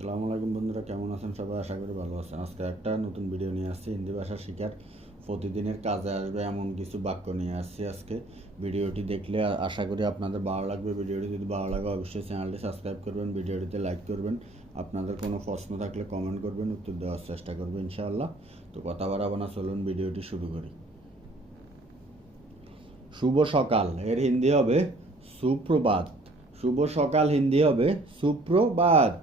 সালামু আলাইকুম বন্ধুরা, কেমন আছেন সবাই? আশা করি ভালো আছেন। আজকে একটা নতুন ভিডিও নিয়ে আসছি। হিন্দি ভাষা শেখার প্রতিদিনের কাজে আসবে এমন কিছু বাক্য নিয়ে আসছি আজকে। ভিডিওটি দেখলে আশা করি আপনাদের ভালো লাগবে। ভিডিওটি যদি ভালো লাগে, অবশ্যই চ্যানেলটি সাবস্ক্রাইব করবেন ভিডিওটিতে লাইক করবেন। আপনাদের কোনো প্রশ্ন থাকলে কমেন্ট করবেন, উত্তর দেওয়ার চেষ্টা করবেন ইনশাআল্লাহ। তো কথা বাড়াবো না, চলুন ভিডিওটি শুরু করি। শুভ সকাল, এর হিন্দি হবে সুপ্রভাত। শুভ সকাল, হিন্দি হবে সুপ্রভাত।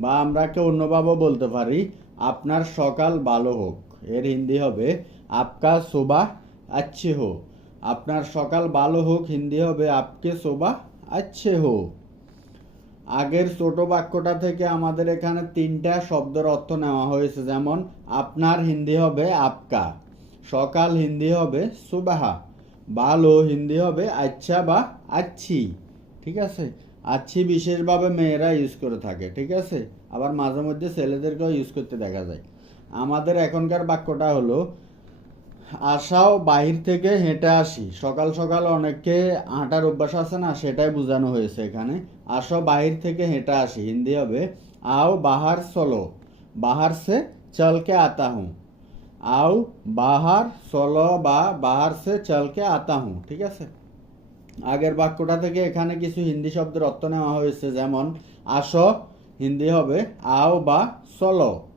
বা আমরা কে অন্যভাবেও বলতে পারি, আপনার সকাল ভালো হোক। এর হিন্দি হবে, আপকা শোভা আচ্ছে হো। আপনার সকাল ভালো হোক, হিন্দি হবে, আপকে শোভা আচ্ছে হো। আগের ছোট বাক্যটা থেকে আমাদের এখানে তিনটা শব্দের অর্থ নেওয়া হয়েছে, যেমন আপনার হিন্দি হবে আপকা, সকাল হিন্দি হবে সুবাহা ভালো হিন্দি হবে আচ্ছা বা আচ্ছি, ঠিক আছে? আচ্ছি বিশেষভাবে মেয়েরা ইউজ করে থাকে, ঠিক আছে? আবার মাঝে মধ্যে ছেলেদেরকেও ইউজ করতে দেখা যায়। আমাদের এখনকার বাক্যটা হলো আসাও বাহির থেকে হেঁটে আসি। সকাল সকাল অনেককে হাঁটার অভ্যাস আছে না, সেটাই বোঝানো হয়েছে এখানে। আসো বাহির থেকে হেঁটে আসি, হিন্দি হবে, আও বাহার চলো, বাহার সে চলকে আতা হুঁ। আও বাহার চলো বা বাহার সে চলকে আতা হুঁ, ঠিক আছে? আগের বাক্যটা থেকে এখানে কিছু হিন্দি শব্দের অর্থ নেওয়া হয়েছে, যেমন, আসো, হিন্দি হবে আও বা চলো।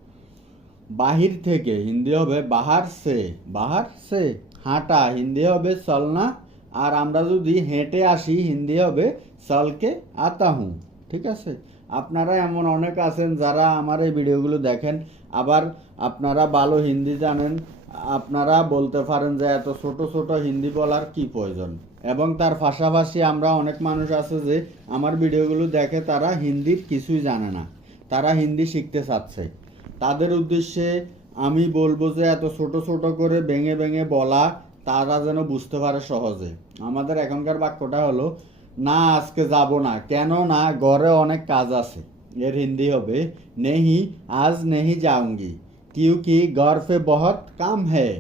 বাহির থেকে, হিন্দি হবে বাহার সে বাহার সে। হাঁটা, হিন্দি হবে চলনা। আর আমরা যদি হেঁটে আসি, হিন্দি হবে চলকে আতা হুঁ ঠিক আছে? আপনারা এমন অনেক আছেন যারা আমার এই ভিডিওগুলো দেখেন। আবার আপনারা ভালো হিন্দি জানেন। আপনারা বলতে পারেন যে এত ছোট ছোট হিন্দি বলার কি প্রয়োজন? এবং তার পাশাপাশি আমরা অনেক মানুষ আছে যে আমার ভিডিওগুলো দেখে তারা হিন্দির কিছুই জানে না। তারা হিন্দি শিখতে চাচ্ছে। তাদের উদ্দেশ্যে আমি বলব যে এত ছোট ছোট করে ভেঙে ভেঙে বলা তারা যেন বুঝতে পারে সহজে। আমাদের এখনকার বাক্যটা হলো, না, আজকে যাব না। কেন না, ঘরে অনেক কাজ আছে। এর হিন্দি হবে, নেহি, আজ নেহি যাউঙ্গি কিউকি গর্ফে বহৎ কাম হ্যাঁ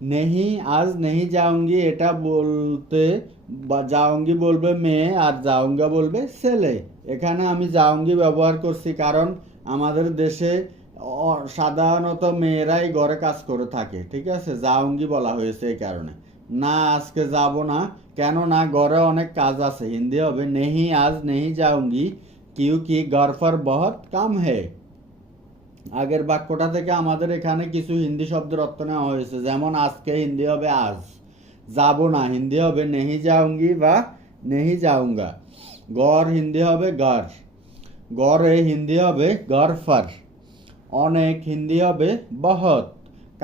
নেহি আজ নেহি যাওঙ্গি এটা বলতে যাওঙ্গি বলবে মেয়ে আর যাওঙ্গা বলবে ছেলে এখানে আমি যাওঙ্গি ব্যবহার করছি কারণ আমাদের দেশে সাধারণত মেয়েরাই ঘরে কাজ করে থাকে, ঠিক আছে? যাওঙ্গি বলা হয়েছে এই কারণে। না, আজকে যাব না কেন না ঘরে অনেক কাজ আছে। হিন্দি হবে, নেহি, আজ নেহি যাওঙ্গি, কিউ কি ঘর পর কাম হ্যাঁ আগের বাক্যটা থেকে আমাদের এখানে কিছু হিন্দি শব্দের অর্থ নেওয়া হয়েছে। যেমন, আজকে হিন্দি হবে আজ, যাব না, হিন্দি হবে নেহি যাউঙ্গি বা নেহি যাউঙ্গা গড় হিন্দি হবে গড়, গড়ে হিন্দি হবে গড় ফর অনেক হিন্দি হবে বহত,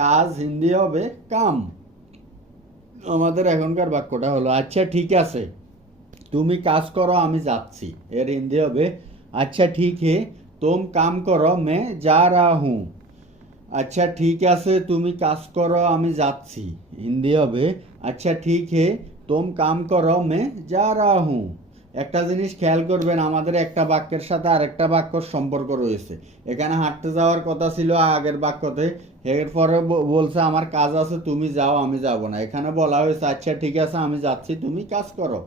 কাজ হিন্দি হবে কাম। আমাদের এখনকার বাক্যটা হলো আচ্ছা ঠিক আছে, তুমি কাজ করো, আমি যাচ্ছি। এর হিন্দি হবে আচ্ছা ঠিক হে তুম কাম করো মে যা রা হুঁ আচ্ছা ঠিক আছে তুমি কাজ করো আমি যাচ্ছি হিন্দি হবে আচ্ছা ঠিক হে তুম কাম করো মে যা রা হুঁ একটা জিনিস খেয়াল করবেন, আমাদের একটা বাক্যের সাথে আরেকটা বাক্যর সম্পর্ক রয়েছে। এখানে হাঁটতে যাওয়ার কথা ছিল আগের বাক্যতে। এরপরে বলছে, আমার কাজ আছে, তুমি যাও, আমি যাব না। এখানে বলা হয়েছে আচ্ছা ঠিক আছে, আমি যাচ্ছি, তুমি কাজ করো।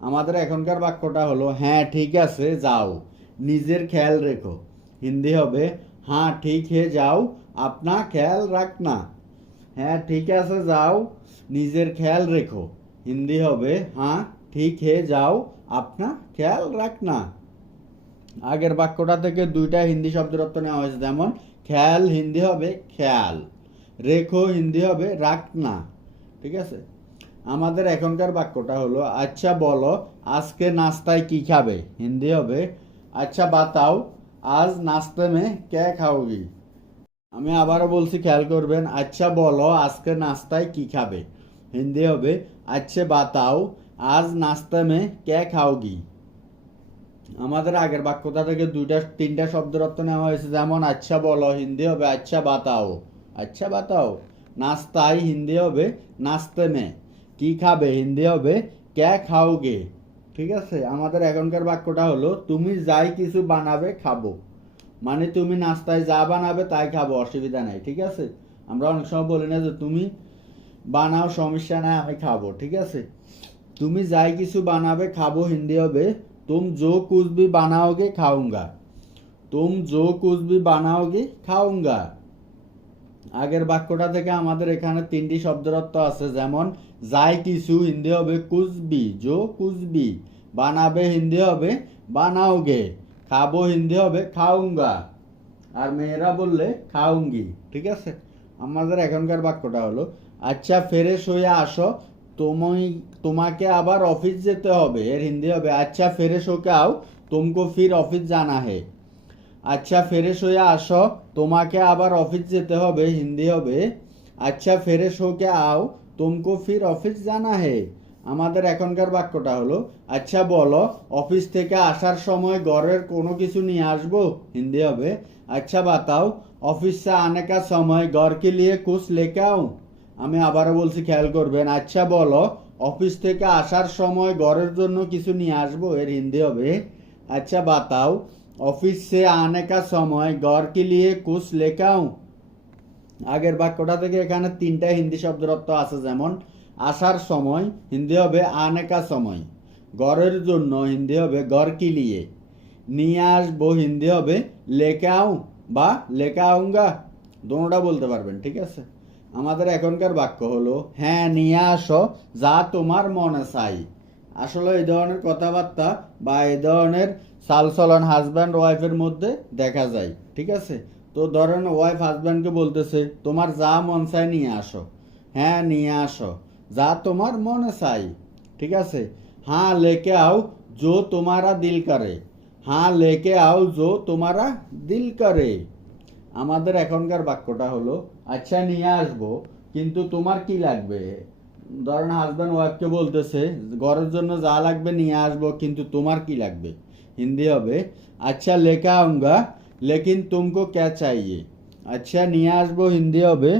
আমাদের এখনকার বাক্যটা হলো হ্যাঁ ঠিক আছে, যাও। নিজের খেয়াল রেখো। হিন্দি হবে হ্যাঁ ঠিক হে, যাও, আপনা খেয়াল রাখনা। হ্যাঁ ঠিক আছে, যাও, নিজের খেয়াল রেখো। হিন্দি হবে হ্যাঁ ঠিক হে, যাও, আপনা খেয়াল রাখনা। আগের বাক্যটা থেকে দুইটা হিন্দি শব্দের অর্থ নেওয়া হয়েছে, যেমন, খেয়াল হিন্দি হবে, খেয়াল। রেখো হিন্দি হবে, রাখনা। ঠিক আছে? আমাদের এখনকার বাক্যটা হলো আচ্ছা বলো, আজকে নাস্তায় কি খাবে? হিন্দি হবে আচ্ছা বাতাও, আজ নাস্তে মে কে খাওগি? আমি আবারও বলছি, খেয়াল করবেন আচ্ছা বলো, আজকে নাস্তায় কি খাবে? হিন্দি হবে আচ্ছা বাতাও, আজ নাস্তে মে কে খাওগি? আমাদের আগের বাক্যটা থেকে দুইটা, তিনটা শব্দের অর্থ নেওয়া হয়েছে, যেমন আচ্ছা বলো, হিন্দি হবে আচ্ছা বাতাও। আচ্ছা বাতাও, নাস্তায় হিন্দি হবে, নাস্তে মে। কি খাবে? হিন্দি হবে কে খাওগে? ঠিক আছে? আমাদের এখনকার বাক্যটা হলো, তুমি যাই কিছু বানাবে, খাব। মানে তুমি নাস্তায় যা বানাবে তাই খাব, অসুবিধা নাই, ঠিক আছে? আমরা অনেক সময় বলি না যে, তুমি বানাও, সমস্যা নাই, আমি খাব। ঠিক আছে? তুমি যাই কিছু বানাবে, খাব, হিন্দি হবে, তুম জো কুচবি বানাওগে খাউঙ্গা তুম জো কুচবি বানাওগে খাউঙ্গা আগের বাক্যটা থেকে আমাদের এখানে তিনটি শব্দরত্ব আছে, যেমন যাই কিছু হিন্দি হবে কুচবি জো কুচবি বানাবে হিন্দি হবে বানাওগে খাব হিন্দি হবে খাউঙ্গা আর মেয়েরা বললে খাউঙ্গি ঠিক আছে? আমাদের এখনকার বাক্যটা হলো আচ্ছা ফ্রেশ হয়ে আসো তুমি তোমাকে আবার অফিস যেতে হবে। এর হিন্দি হবে আচ্ছা ফ্রেশ হোকে আও, তুমকো ফির অফিস জানা হে। আচ্ছা ফ্রেশ হয়ে আসো, তোমাকে আবার অফিস যেতে হবে। হিন্দি হবে আচ্ছা ফ্রেশ হোকে আও তুমকো ফির অফিস জানা হে আমাদের এখনকার বাক্যটা হলো আচ্ছা বলো অফিস থেকে আসার সময় ঘরের কোনো কিছু নিয়ে আসব? হিন্দি হবে আচ্ছা বাতাও অফিস সে আনে কা সময়, ঘর কে লিয়ে কুছ লেকে আও। আমি আবারও বলছি, খেয়াল করবেন আচ্ছা বলো অফিস থেকে আসার সময় ঘরের জন্য কিছু নিয়ে আসব? এর হিন্দি হবে আচ্ছা বাতাও অফিস সে আনে কা সময়, ঘর কে লিয়ে কুছ লেকে আও। আগের বাক্যটা থেকে এখানে তিনটা হিন্দি শব্দের অর্থ আছে যেমন, আসার সময়, হিন্দি হবে আনে কা সময়। ঘরের জন্য হিন্দি হবে ঘর কি লিয়ে নিয়ে আসব হিন্দি হবে লেকে আও বা লেকে আউঙ্গা দোনোটা বলতে পারবেন, ঠিক আছে? আমাদের এখনকার বাক্য হলো হ্যাঁ নিয়ে আসো যা তোমার মনে চাই। আসলে এই ধরনের কথাবার্তা বা এই ধরনের চালচলন হাজব্যান্ড ওয়াইফের মধ্যে দেখা যায়, ঠিক আছে? তো ধরেন ওয়াইফ হাজব্যান্ডকে বলতেছে, তোমার যা মন চায় নিয়ে আসো। হ্যাঁ নিয়ে আসো। যা তোমার মনে চাই। ঠিক আছে? হ্যাঁ লেকে আও জো তোমারা দিল করে। হ্যাঁ লেকে আও জো তোমারা দিল করে। আমাদের এখনকার বাক্যটা হলো আচ্ছা নিয়ে আসব, কিন্তু তোমার কি লাগবে? ধরেন হাজব্যান্ড ওয়াইফকে বলতেছে, ঘরের জন্য যা লাগবে নিয়ে আসব, কিন্তু তোমার কি লাগবে? হিন্দি হবে আচ্ছা লেখা আমগা লেকিন তুমকো ক্যা চাইয়ে আচ্ছা নিয়ে আসব হিন্দি হবে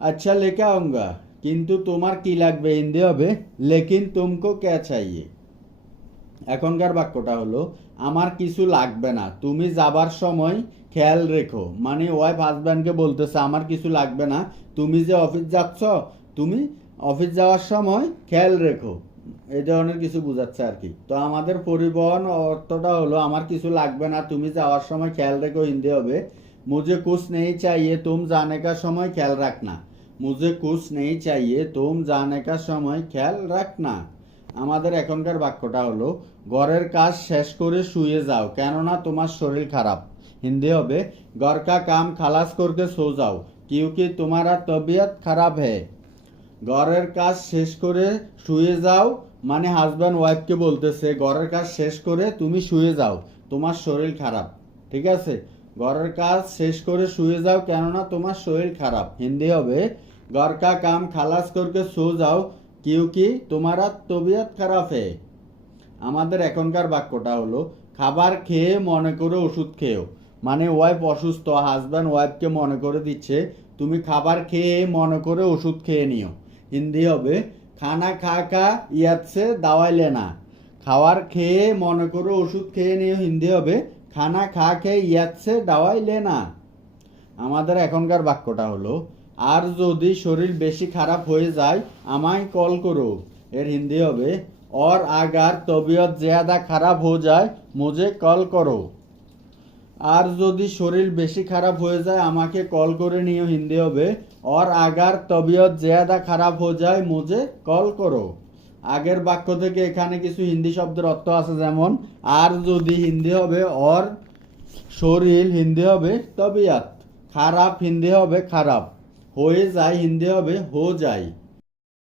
আচ্ছা লেখা আউঙ্গা কিন্তু তোমার কি লাগবে হিন্দি হবে লেকিন তুমকো ক্যা চাইয়ে এখনকার বাক্যটা হলো আমার কিছু লাগবে না তুমি যাবার সময় খেয়াল রেখো মানে ওয়াইফ হাজব্যান্ডকে বলতেছে আমার কিছু লাগবে না তুমি যে অফিস যাচ্ছ তুমি অফিস যাওয়ার সময় খেয়াল রেখো এই ধরনের কিছু বোঝাচ্ছে আর কি। তো আমাদের পরিবহন অর্থটা হলো, আমার কিছু লাগবে না, তুমি যাওয়ার সময় খেয়াল রেখো, হিন্দি হবে। মুঝে কুছ নেই চাইয়ে, তুম জানে কার সময় খেয়াল রাখ না মুঝে কুছ নেই চাইয়ে, তুম জানে কার সময় খেয়াল রাখ না আমাদের এখনকার বাক্যটা হলো, ঘরের কাজ শেষ করে শুয়ে যাও, কেননা তোমার শরীর খারাপ। হিন্দি হবে, ঘর কা কাম খালাস করকে সো যাও। কিউকি তোমার তবিয়ত খারাপ হ্যাঁ ঘরের কাজ শেষ করে শুয়ে যাও মানে হাজব্যান্ড ওয়াইফকে বলতেছে, ঘরের কাজ শেষ করে তুমি শুয়ে যাও, তোমার শরীর খারাপ। ঠিক আছে? ঘরের কাজ শেষ করে শুয়ে যাও কেননা তোমার শরীর খারাপ। হিন্দি হবে, ঘর কা কাম খালাস করকে শো যাও কেউ কি তোমার তবিয়ত খারাপ হে। আমাদের এখনকার বাক্যটা হলো, খাবার খেয়ে মনে করে ওষুধ খেয়েও মানে ওয়াইফ অসুস্থ হাজব্যান্ড ওয়াইফকে মনে করে দিচ্ছে, তুমি খাবার খেয়ে মনে করে ওষুধ খেয়ে নিও। হিন্দি হবে খানা খা খা ইয়াচ্ছে দাওয়াই লেনা খাবার খেয়ে মনে করে ওষুধ খেয়ে নিও হিন্দি হবে খানা খা খেয়ে ইয়াচ্ছে দাওয়াই লেনা আমাদের এখনকার বাক্যটা হলো আর যদি শরীর বেশি খারাপ হয়ে যায় আমায় কল করো এর হিন্দি হবে और अगर तबीयत ज़्यादा খারাপ हो जाए मुझे কল করো আর যদি শরীর বেশি খারাপ হয়ে যায় আমাকে কল করে নিও হিন্দি হবে और अगर तबीयत ज़्यादा খারাপ हो जाए मुझे কল করো আগের বাক্য থেকে এখানে কিছু হিন্দি শব্দের অর্থ আছে যেমন আর যদি হিন্দি হবে और শরীর হিন্দি হবে তবিয়াত খারাপ হিন্দি হবে খারাপ হয়ে যায় হিন্দি হবে হো যায়